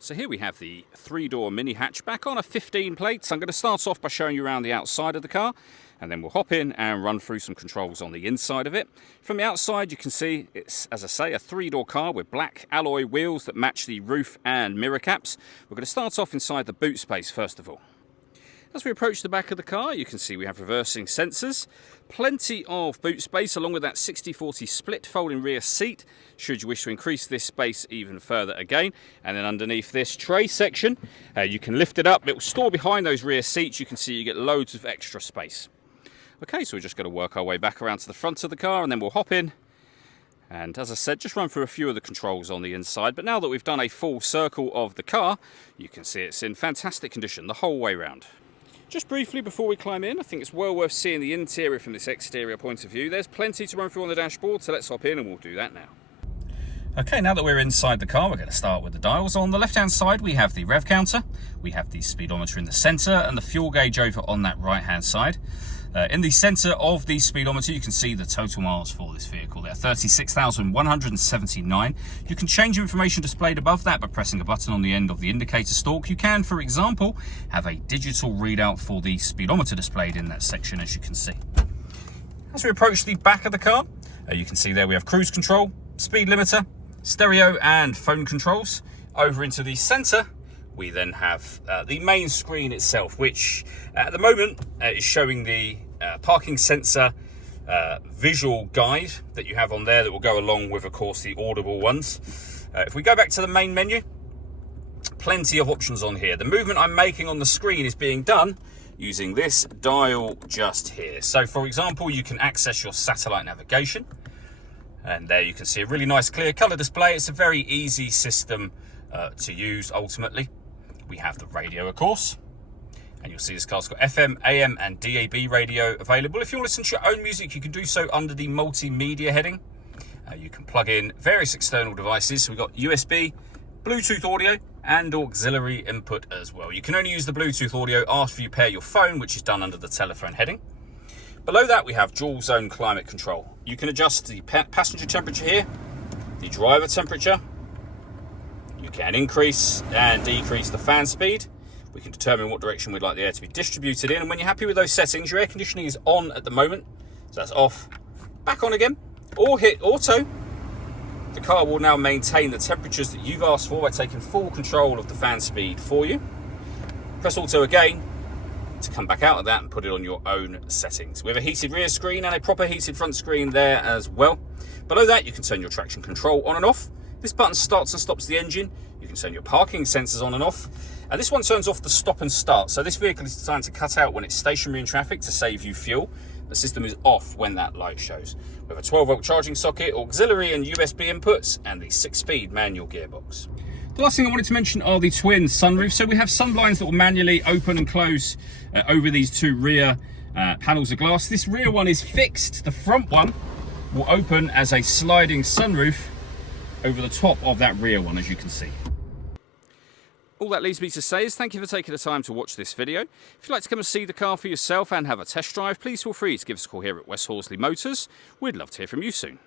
So here we have the 3-door mini hatchback on a 15 plate. So I'm going to start off by showing you around the outside of the car, and then we'll hop in and run through some controls on the inside of it. From the outside you can see it's, as I say, a 3-door car with black alloy wheels that match the roof and mirror caps. We're going to start off inside the boot space first of all. As we approach the back of the car, you can see we have reversing sensors, plenty of boot space along with that 60/40 split folding rear seat should you wish to increase this space even further again. And then underneath this tray section, you can lift it up. It will store behind those rear seats. You can see you get loads of extra space. Okay, so we're just going to work our way back around to the front of the car and then we'll hop in. And as I said, just run through a few of the controls on the inside. But now that we've done a full circle of the car, you can see it's in fantastic condition the whole way round. Just briefly before we climb in, I think it's well worth seeing the interior from this exterior point of view. There's plenty to run through on the dashboard, so let's hop in and we'll do that now. Okay, now that we're inside the car, we're going to start with the dials. On the left-hand side, we have the rev counter, we have the speedometer in the centre, and the fuel gauge over on that right-hand side. In the centre of the speedometer, you can see the total miles for this vehicle there, 36,179. You can change information displayed above that by pressing a button on the end of the indicator stalk. You can, for example, have a digital readout for the speedometer displayed in that section, as you can see. As we approach the back of the car, you can see there we have cruise control, speed limiter, stereo and phone controls. Over into the centre, we then have the main screen itself, which at the moment is showing the parking sensor visual guide that you have on there that will go along with, of course, the audible ones. If we go back to the main menu, plenty of options on here. The movement I'm making on the screen is being done using this dial just here. So, for example, you can access your satellite navigation. And there you can see a really nice clear colour display. It's a very easy system to use ultimately. We have the radio, of course, and you'll see this car's got FM, AM and DAB radio available. If you want to listen to your own music, you can do so under the multimedia heading. You can plug in various external devices. So we've got USB, Bluetooth audio and auxiliary input as well. You can only use the Bluetooth audio after you pair your phone, which is done under the telephone heading. Below that we have dual zone climate control. You can adjust the passenger temperature here, the driver temperature. You can increase and decrease the fan speed. We can determine what direction we'd like the air to be distributed in. And when you're happy with those settings, your air conditioning is on at the moment. So that's off, back on again, or hit auto. The car will now maintain the temperatures that you've asked for by taking full control of the fan speed for you. Press auto again to come back out of that and put it on your own settings. We have a heated rear screen and a proper heated front screen there as well. Below that, you can turn your traction control on and off. This button starts and stops the engine. You can turn your parking sensors on and off. And this one turns off the stop and start. So this vehicle is designed to cut out when it's stationary in traffic to save you fuel. The system is off when that light shows. We have a 12-volt charging socket, auxiliary and USB inputs, and the 6-speed manual gearbox. The last thing I wanted to mention are the twin sunroofs. So we have sun blinds that will manually open and close over these two rear panels of glass. This rear one is fixed. The front one will open as a sliding sunroof over the top of that rear one, as you can see. All that leaves me to say is thank you for taking the time to watch this video. If you'd like to come and see the car for yourself and have a test drive, please feel free to give us a call here at West Horsley Motors. We'd love to hear from you soon.